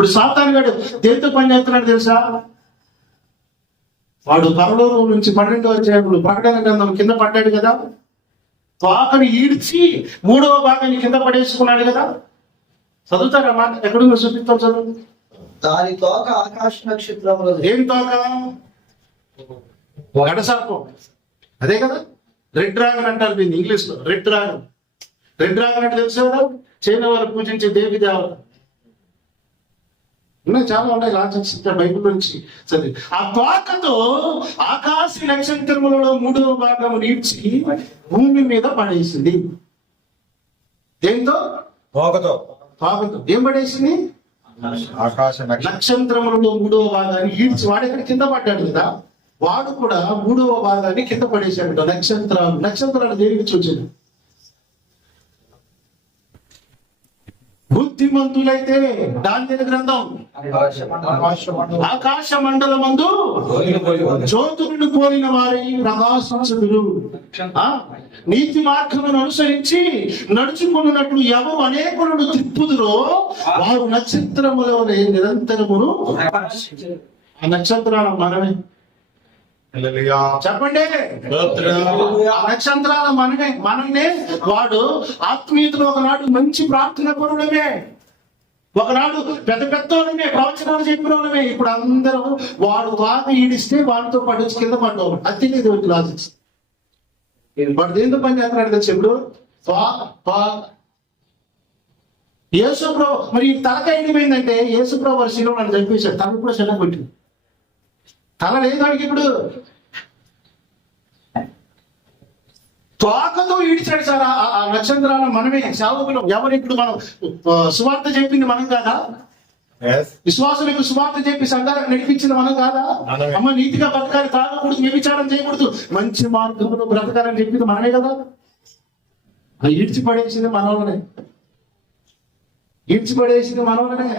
ఇప్పుడు సాతాను గాడు దేంతో పని చేస్తున్నాడు తెలుసా? వాడు పరలోకం నుంచి 12వ అధ్యాయంలో ప్రకటన గ్రంథం కింద పడ్డాడు కదా, తోకని ఈడ్చి 3వ భాగాన్ని కింద పడేసుకున్నాడు కదా. చదువుతారా మాట? ఎక్కడుందో చూపిస్తాం, చదువు. దాని తోక ఆకాశ నక్షత్రములు. ఏం తోక? గడసర్పం, అదే కదా. రెడ్ డ్రాగన్ అంటారు దీన్ని ఇంగ్లీష్ లో. Red dragon. రెడ్ డ్రాగన్ అంటే తెలుసు కదా, చైనా వారు పూజించే దేవి దేవత. ఉన్నాయి, చాలా ఉన్నాయి రాజన్స్ బైబిల్ నుంచి చదివి. ఆ తోకతో ఆకాశ నక్షత్రములలో 3వ భాగము నీడ్చి భూమి మీద పడేసింది. దేంతో? తోకతో. తోకతో ఏం పడేసింది? ఆకాశ నక్షత్రములలో 3వ భాగాన్ని ఈడ్చి. వాడు ఎక్కడ కింద పడ్డాడు కదా, వాడు కూడా 3వ భాగాన్ని కింద పడేశాడు. నక్షత్రాలు దేనికి చూచాడు? బుద్ధిమంతులైతే దానియేలు గ్రంథం ఆకాశ మండలమందు జ్యోతులను పోలిన వారి ప్రకాశించుదురు. నీతి మార్గమును అనుసరించి నడుచుకున్నట్లు ఎవరు అనేకులను త్రిప్పుదురో వారు నక్షత్రములోనే నిరంతరమును. ఆ నక్షత్రాల మనమే. చెప్పండి, నక్షత్రాల మననే. వాడు ఆత్మీయతలో ఒకనాడు మంచి ప్రార్థన పరుడమే, ఒకనాడు పెద్ద పెద్దోళ్ళమే, ప్రవచనాలు చెప్పిన వాళ్ళమే. ఇప్పుడు అందరం వాడు బాగా ఈడిస్తే వాడితో పాటు కింద పడ్డావు. అది తెలియదు లాజిక్స్. వాడు దేంతో పని చేస్తున్నాడు తెలుసు ఇప్పుడు? యేసుప్రభు మరి తలకాయ ఎండిపోయిందంటే యేసుప్రభు వారి శిలువ నన్ను చంపేశాడు. తల కూడా చిన్న కొట్టింది. తల లేదు వాడికి. ఇప్పుడు తోకతో ఈడ్చాడు సార్ ఆ నక్షత్రాల మనమే సేవకులు. ఎవరు ఇప్పుడు మనం సువార్త చెప్పింది మనం కాదా? విశ్వాసులకు సువార్త చెప్పి సంఘాలకు నడిపించింది మనం కాదా? అమ్మ నీతిగా బ్రతకాలి, తాగకూడదు, వ్యభిచారం చేయకూడదు, మంచి మార్గంలో బ్రతకాలని చెప్పింది మనమే కదా. ఈడ్చిపడేసింది మనవలనే, ఈడ్చిపడేసింది మనవలనే.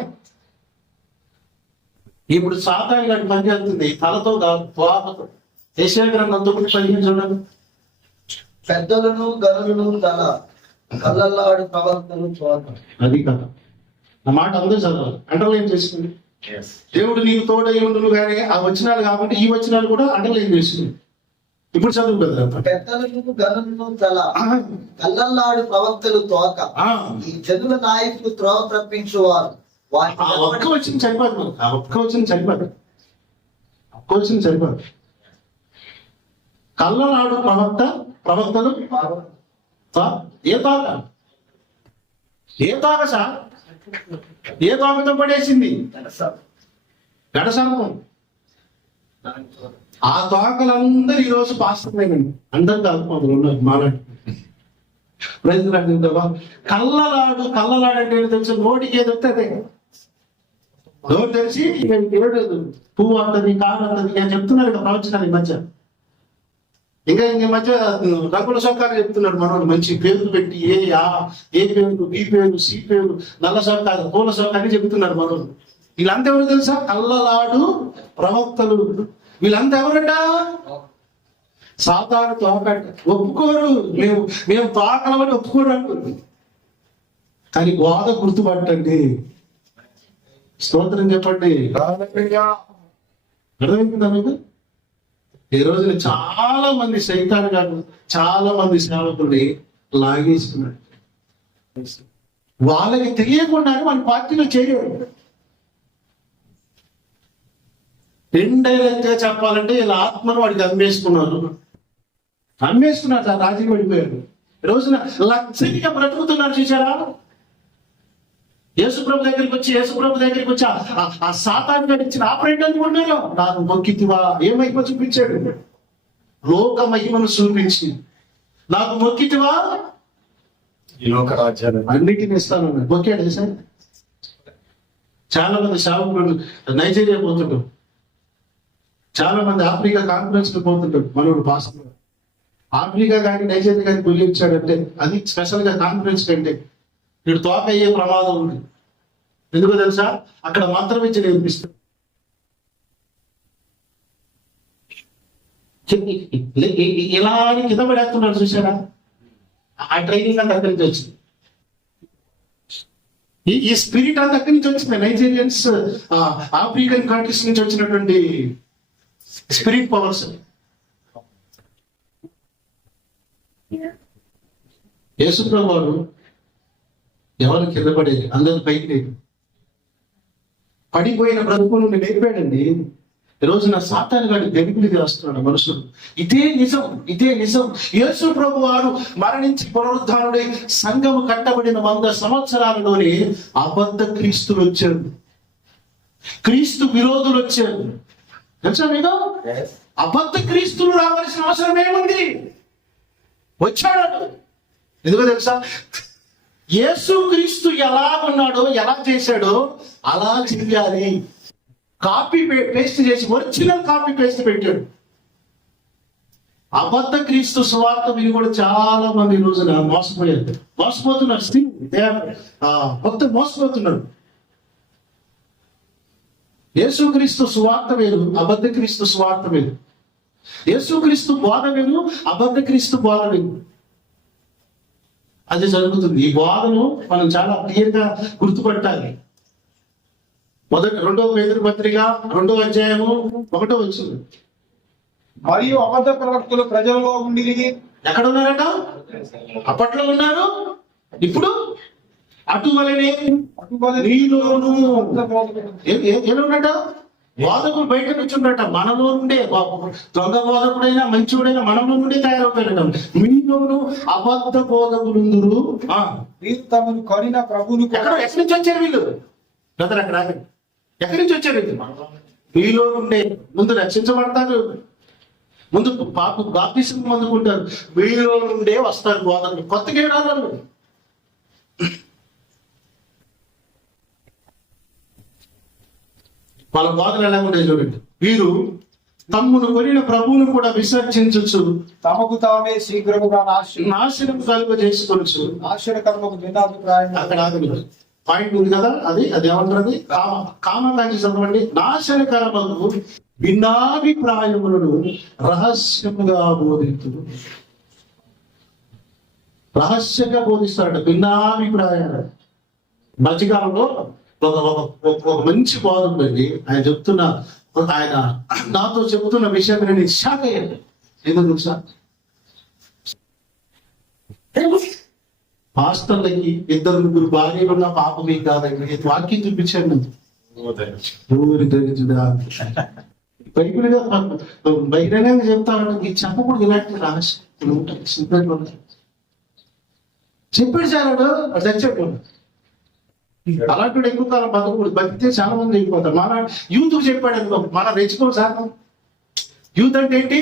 ఇప్పుడు సాతాను గారి పని చేస్తుంది తలతో కాదు, తోకతో. యెషయా గ్రంథం 9:15 చూడండి. పెద్దలను గనులను తల, కళ్ళల్లాడు ప్రవర్తనలు తోక. అది కదా ఆ మాట అందరూ చదవాలి, అండర్లైన్ చేసుకుంది. దేవుడు నీకు తోడై ఉండును కానీ ఆ వచనాలు కాబట్టి ఈ వచనాలు కూడా అండర్లైన్ చేసుకుంది. ఇప్పుడు చదువు కదా. పెద్దలను గనులను తల, కళ్ళల్లాడు ప్రవక్తలు తోక. ఈ జనుల నాయకులు త్రోవ తప్పించువారు. ఒక్క వచ్చిన సరిపోదు, ఒక్క వచ్చిన సరిపోదు, ఒక్క వచ్చిన సరిపోదు. కళ్ళనాడు ప్రవక్తలు ఏ తోక? ఏ తోక సార్? ఏ తోకతో పడేసింది? గడసర్పం. ఆ తోకలందరూ ఈరోజు పాస్తున్నాయండి. అందరు కాదు, ఉన్నారు మాలాంటి. కళ్ళలాడు అంటే తెలుసు, నోటికి ఏదొస్తే అదే. నోరు తెలిసి పువ్వు అంటది, కారు అంటది అని చెప్తున్నారు ఇక ప్రవచనాలు ఈ మధ్య. ఇంకా ఈ మధ్య రంగుల సొక్కాలు చెప్తున్నాడు మనోడు. మంచి పేర్లు పెట్టి ఏ పేరు, బి పేరు, సి పేరు, నల్ల సొక్కాలు, పూల సొక్కాలు చెప్తున్నారు మనోడు. వీళ్ళంతా ఎవరు తెలుసా? కళ్ళలాడు ప్రవక్తలు. వీళ్ళంతా ఎవరట? సాతాను తోకంట. ఒప్పుకోరు, మేము తోకలమని ఒప్పుకోరు అంటుంది. కానీ గోద గుర్తుపట్టండి. స్తోత్రం చెప్పండి. అర్థమైందా మీకు? ఈ రోజున చాలా మంది సైతాను గారు చాలా మంది సేవకుల్ని లాగేసుకున్నాడు. వాళ్ళకి తెలియకుండానే మన పార్టీలో చేయరు. ఇండైరెక్ట్ గా చెప్పాలంటే వీళ్ళ ఆత్మను వాడికి అమ్మేసుకున్నారు సార్. రాజీ పడిపోయారు. ఈ రోజున లగ్జరీగా బ్రతుకుతున్నారు. చూసారా? యేసుప్రభు దగ్గరికి వచ్చి ఆ సాతాను గడిచిన ఆపరేట్ అనుకున్నారు. నాకు మొక్కితివా? ఏ మహిమ చూపించాడు? లోక మహిమను చూపించి నాకు మొక్కితివా? ఈ లోక రాజ్యాన్ని అన్నిటిని ఇస్తాను మొక్కాడు సార్. చాలా మంది సేవకులు నైజీరియా పోతుంటారు, చాలా మంది ఆఫ్రికా కాన్ఫరెన్స్ కి పోతుంటారు. మనోడు భాషలో ఆఫ్రికా కానీ నైజీరియా కానీ పొలిచాడంటే అది స్పెషల్ గా కాన్ఫరెన్స్ కంటే వీడు తోక అయ్యే ప్రమాదం ఉంది. ఎందుకో తెలుసా? అక్కడ మంత్రం ఇచ్చి నేర్పిస్తారు. ఇలా కింద పడేస్తున్నాడు చూసారా? ఆ ట్రైనింగ్ అంతా అక్కడి నుంచి వచ్చింది. ఈ స్పిరిట్ అంతా అక్కడి నుంచి వచ్చింది. నైజీరియన్స్, ఆఫ్రికన్ కంట్రీస్ నుంచి వచ్చినటువంటి స్పిరిట్ పవర్స్. యేసుప్రభు వారు ఎవరు కింద పడేది, అందరూ పైకి లేదు, పడిపోయిన బ్రతుకును లేపాడండి. ఈ రోజు నా సాతాను గాడి గెలుపులు చేస్తున్నాడు మనుషులు. ఇదే నిజం, ఇదే నిజం. యేసు ప్రభు వారు మరణించి పునరుద్ధానుడై సంఘము కట్టబడిన 100 సంవత్సరాలలోనే అబద్ధ క్రీస్తులు వచ్చారు, క్రీస్తు విరోధులు వచ్చారు. తెలుసా మీకు? అబద్ధ క్రీస్తులు రావాల్సిన అవసరం ఏముంది? వచ్చాడు. ఎందుకో తెలుసా? యేసు క్రీస్తు ఎలా ఉన్నాడో, ఎలా చేశాడో అలా చెయ్యాలి. కాపీ పేస్ట్ చేసి ఒరిజినల్ కాపీ పేస్ట్ పెట్టాడు. అబద్ధ క్రీస్తు సువార్త విని కూడా చాలా మంది ఈ రోజున మోసపోతున్నారు. భక్తులు మోసపోతున్నారు. యేసుక్రీస్తు సువార్త వేరు, అబద్ధ క్రీస్తు సువార్త వేరు. యేసుక్రీస్తు బోధ వేరు, అబద్ధ క్రీస్తు బోధ వేరు. అది జరుగుతుంది. ఈ బోధను మనం చాలా క్లియర్ గా గుర్తుపట్టాలి. 2వ పేతురు పత్రిక 2వ అధ్యాయము 1వ వచనం. మరియు అబద్ధ ప్రవక్తలు ప్రజల్లో ఉండి. ఎక్కడ ఉన్నారట? అప్పట్లో ఉన్నారు, ఇప్పుడు అటువలనే నీలోను. ఏమన్నట? బోధకులు బయట నుంచి ఉన్నట, మనలో నుండే. దొంగ బోధకుడైనా మంచివాడైనా మనలో నుండే తయారవుతాడట. మీలోను అబద్ధ బోధకులుందురు. వీరు తమను కొనిన ప్రభువును. ఎక్కడి నుంచి వచ్చారు వీళ్ళు? బ్రదర్ అక్కడ ఎక్కడి నుంచి వచ్చారు వీళ్ళు? మీలో నుండే. ముందు రక్షించబడతారు, ముందు పాప బాప్తిసం పొందుకుంటారు, మీలో నుండే వస్తారు బోధకులు. కొత్తగా రావాలి. వాళ్ళ బోధన ఎలా ఉండేది చూడండి. వీరు తమ్మును కొనిన ప్రభువును కూడా విసర్జించచ్చు, తమకు తామే శీఘ్రముగా నాశనం కలుగ చేసుకోవచ్చు. నాశనకర్మకు భిన్నాభిప్రాయం. అక్కడ ఆగి పాయింట్ ఉంది కదా, అది ఏమంటారు? కామంగా చదవండి. నాశనకరమకు భిన్నాభిప్రాయములను రహస్యముగా బోధించు. రహస్యంగా బోధిస్తారట, భిన్నాభిప్రాయాలు. మధ్యకాలంలో ఒక మంచి బోధకుడు అండి. ఆయన నాతో చెప్తున్న విషయం నేను షాక్ అయ్యాను. ఎందుకు సార్? పాస్టర్లకి 2-3 భార్యలు ఉన్న పాప మీకు కాదండి. వాక్యం చూపించాను. ఊరి దరిద్రుడా, బైబిల్గా బహిరంగంగా చెప్తాను. ఈ చెప్పకూడదు, ఇలాంటి రహస్యం ఉంటాయి. చెప్పాడు సార్, అది చచ్చాడు. అలాంటి ఎక్కువ కాలం బతకూడదు. బతికితే చాలా మంది అయిపోతారు. మన యూత్ చెప్పాడు అనుకో, మన రెచ్చుకోడు సార్. యూత్ అంటే ఏంటి?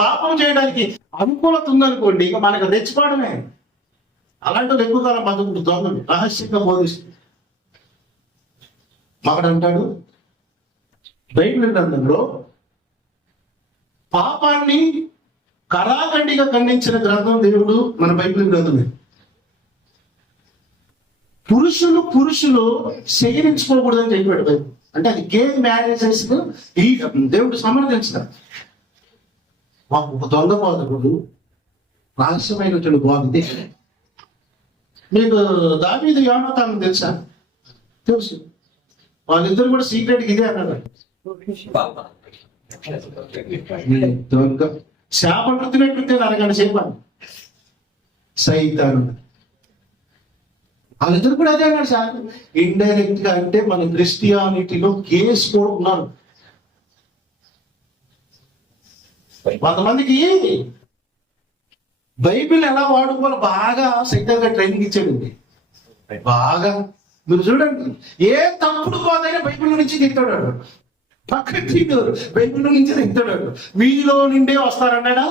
పాపం చేయడానికి అనుకూలత ఉందనుకోండి, ఇక మనకు రెచ్చిపోవడమే. అలాంటి వాళ్ళు ఎక్కువ కాలం బతుకుంటు దొంగలు రహస్యంగా బోధిస్తుంది. మాకంటాడు బైబిల్ గ్రంథంలో పాపాన్ని కరాఖండిగా ఖండించిన గ్రంథం దేవుడు మన బైబిల్ గ్రంథమే. పురుషులు శయనించుకోకూడదని చెప్పాడు బైబిల్. అంటే అది గే మ్యారేజెస్ దేవుడు సమర్థించాడు. ఒక దొంగ బోధకుడు రహస్యమైనటువంటి బోధ. మీకు దావీదు యోనాతాను తెలుసా? తెలుసు. వాళ్ళిద్దరు కూడా సీక్రెట్ ఇదే అన్నారు. దొంగ శాపడుతున్నట్టుంటే అరగంట చెప్పాను సైతాను. వాళ్ళిద్దరు కూడా అదే అన్నారు సార్. ఇండైరెక్ట్ గా అంటే మన క్రిస్టియానిటీలో కేసు కూడా ఉన్నారు. కొంతమందికి బైబిల్ ఎలా వాడుకోవాలో బాగా సైతంగా ట్రైనింగ్ ఇచ్చాడండి. బాగా మీరు చూడండి, ఏ తప్పుడు బోధైనా బైబిల్ నుంచి తింటాడు. పక్కకి బైబిల్ నుంచి తింటాడు. మీలో నుండే వస్తారన్నాడా?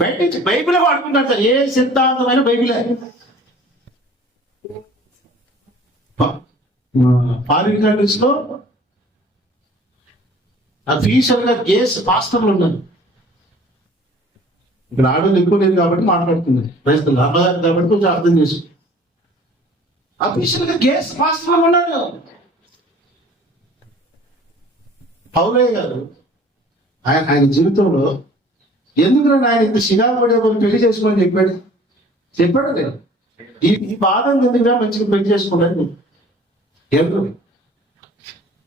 బయట నుంచి బైబిలే వాడుకుంటాడు సార్. ఏ సిద్ధాంతమైన బైబిలే. ఫారిన్ కంట్రీస్ లో అఫీషియల్ గా గేస్ పాస్టర్లు ఉన్నారు. ఇక్కడ ఆడలు ఎక్కువ లేదు కాబట్టి మాట్లాడుతుంది. రైతులు అమ్మగారు కాబట్టి కొంచెం అర్థం చేసు. అఫీషియల్ గా గేస్ పాస్టర్లు ఉన్నారు. పౌలయ్య గారు ఆయన జీవితంలో ఎందుకు ఆయన ఇంత సిగాపడే పెళ్లి చేసుకోమని చెప్పాడు లేదు. ఈ బాధ ఎందుకుగా మంచిగా పెళ్లి చేసుకుంటాను ఎవరు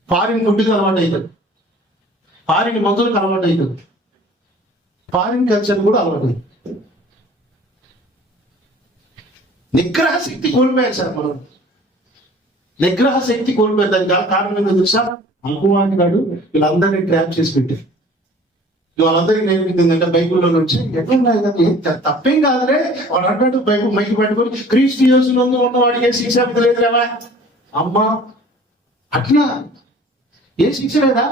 ఫారిన్ ఫుడ్కి అలవాటు అవుతుంది, ఫారిన్ మందులకు అలవాటు అవుతుంది, ఫారిన్ కల్చర్ కూడా అలవాటు అవుతుంది. నిగ్రహ శక్తి కోల్పోయారు సార్ మనం, నిగ్రహ శక్తి కోల్పోయారు. దానికి కారణం ఏంటో తెలుసా? అపవాది గాడు వీళ్ళందరినీ ట్రాప్ చేసి పెట్టారు. వాళ్ళందరికీ నేర్పింది అంటే బైబిల్లో నుంచి ఎట్లా తప్పేం కాదులే వాడు అన్నట్టు బైబుల్ మైకి పట్టుకొని క్రీస్తు యేసునందు ఉన్నవాడికి ఏ శిక్ష లేదు లేవా అమ్మా, అట్లా ఏ శిక్ష లేదా?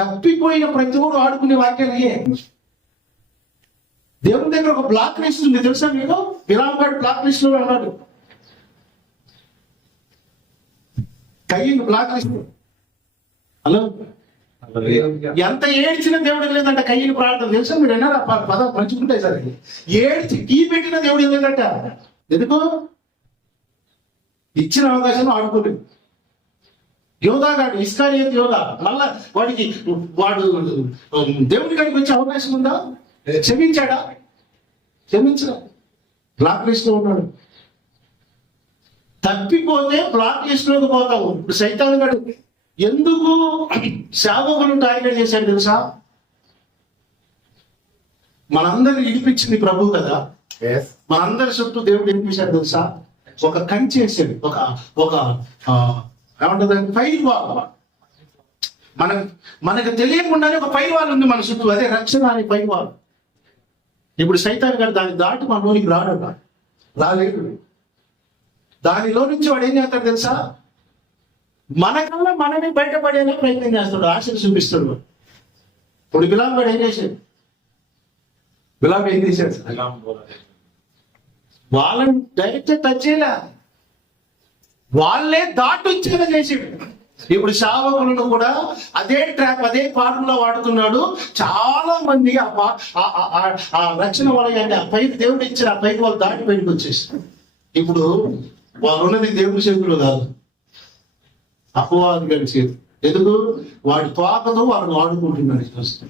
తప్పిపోయిన ప్రతి ఒడు ఆడుకునే వాక్యాలు ఇయే. దేవుని దగ్గర ఒక బ్లాక్ లిస్ట్ ఉంది తెలుసా మీకు? బిలాము గాడు బ్లాక్ లిస్ట్ లో ఉన్నాడు. కయ్యింగ్ బ్లాక్ లిస్ట్. హలో, ఎంత ఏడ్చిన దేవుడికి లేదంట కయ్యిని ప్రార్థన తెలుసా? మీరు అన్నారా? పదం మంచుకుంటాయి సార్. ఏడ్చి కీ పెట్టిన దేవుడికి లేదంట. ఎందుకు? ఇచ్చిన అవకాశం ఆడుకోలేదు. యోధాగాడు ఇస్కారియోతు యోధా మళ్ళా వాడు దేవుడి కాడికి వచ్చే అవకాశం ఉందా? క్షమించాడా? క్షమించడా? బ్లాక్ లిస్ట్ లో ఉన్నాడు. తప్పిపోతే బ్లాక్ లిస్ట్ లోకి పోతావు. ఇప్పుడు సైతాన్ గాడు ఎందుకు సేవకులను టార్గెట్ చేశాడు తెలుసా? మనందరిని ఇడిపించింది ప్రభు కదా, మనందరి చుట్టూ దేవుడు ఇడిపించాడు తెలుసా? ఒక కంచె వేసాడు, ఒక ఏమంటుంది ఫైర్ వాల్. మనకు తెలియకుండానే ఒక ఫైర్ వాల్ ఉంది మన చుట్టూ, అదే రక్షణ అనే ఫైర్ వాల్. ఇప్పుడు సైతాన్ గారు దాన్ని దాటి మన లోనికి రాలేడు. దానిలో నుంచి వాడు ఏం చేస్తాడు తెలుసా? మనకల్లా మనమే బయటపడేలా ప్రయత్నం చేస్తాడు, ఆశలు చూపిస్తాడు. ఇప్పుడు బిలాము గారు ఏం చేశాడు? బిలాము ఏం చేశాడు? వాళ్ళని డైరెక్ట్ టచ్ చేయలే, వాళ్ళే దాటి వచ్చేలా చేసాడు. ఇప్పుడు సేవకులను కూడా అదే ట్రాప్, అదే ఫార్ములా వాడుతున్నాడు. చాలా మంది ఆ రక్షణ వలయాన్ని, ఆ పైకి దేవుడు ఇచ్చిన ఆ పైకి వాళ్ళు దాటి బయటకు వచ్చేసారు. ఇప్పుడు వాళ్ళు ఉన్నది దేవుడి చేతులు కాదు, అపవాది గారి చేతులు. ఎందుకు? వాడి తోకతో వాళ్ళని వాడుకుంటున్నాడు. చూస్తే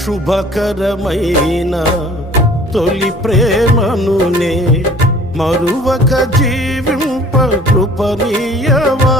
శుభకరమైన తొలి ప్రేమనునే మరువక జీవింప కృపనీయవా.